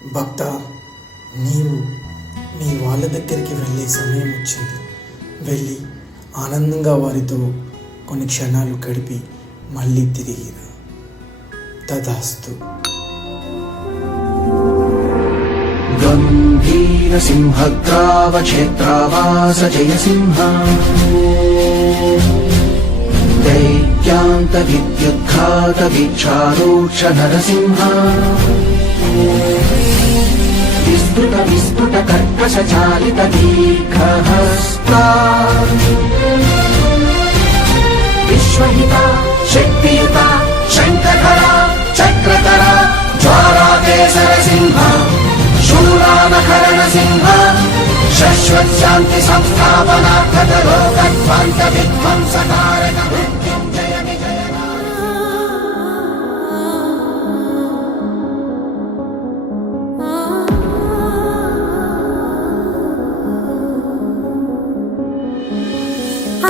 భక్త, నీవు మీ వాళ్ళ దగ్గరికి వెళ్ళే సమయం వచ్చింది. వెళ్ళి ఆనందంగా వారితో కొన్ని క్షణాలు గడిపి మళ్ళీ తిరిగిరా. తదాస్తు. గంభీర సింహగ్రావక్షేత్రావాస జయసింహ దైత్యాంత విద్యుద్ఘాత వీక్షారోక్ష నరసింహ విస్తృత విస్తృత కర్కశ చాలిత దీర్ఘహస్తా విశ్వహిత శక్తియుత శంఖధర చక్రధర జ్వాలాకేసర సింహ శూలానకరణ సింహ శాశ్వత శాంతి సంస్థాపనార్థ లోకధ్వంత విధ్వంసకారక మృత్యుంజయ విజయ.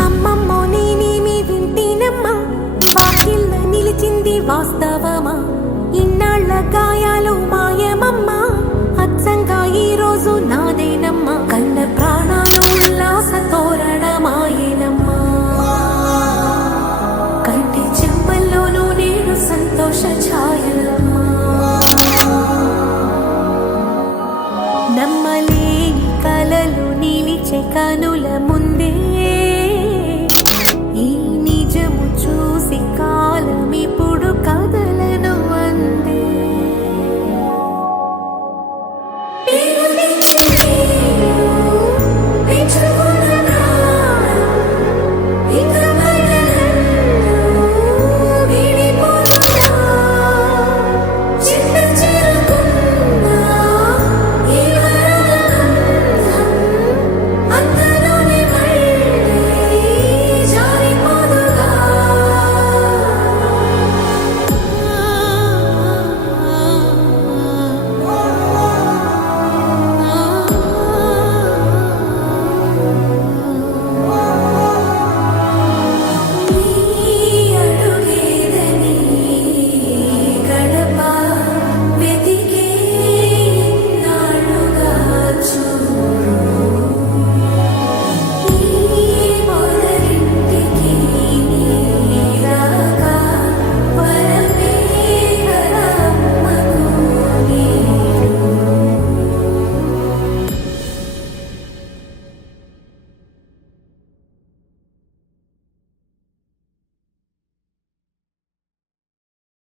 అమ్మమ్మో నేనేమి వింటేనమ్మా, వాకిళ్ళ నిలిచింది వాస్తవమా? ఇన్నాళ్ళ గాయాలు మాయమమ్మా, అచ్చంగా ఈ రోజు నాదేనమ్మా. కన్న ప్రాణాలు ఉల్లాస తోరణమాయేనమ్మా, కంటి చెమ్మల్లోనూ నేడు సంతోష ఛాయలమ్మా. నమ్మలేని కలలు నిలిచే కనుల ముందు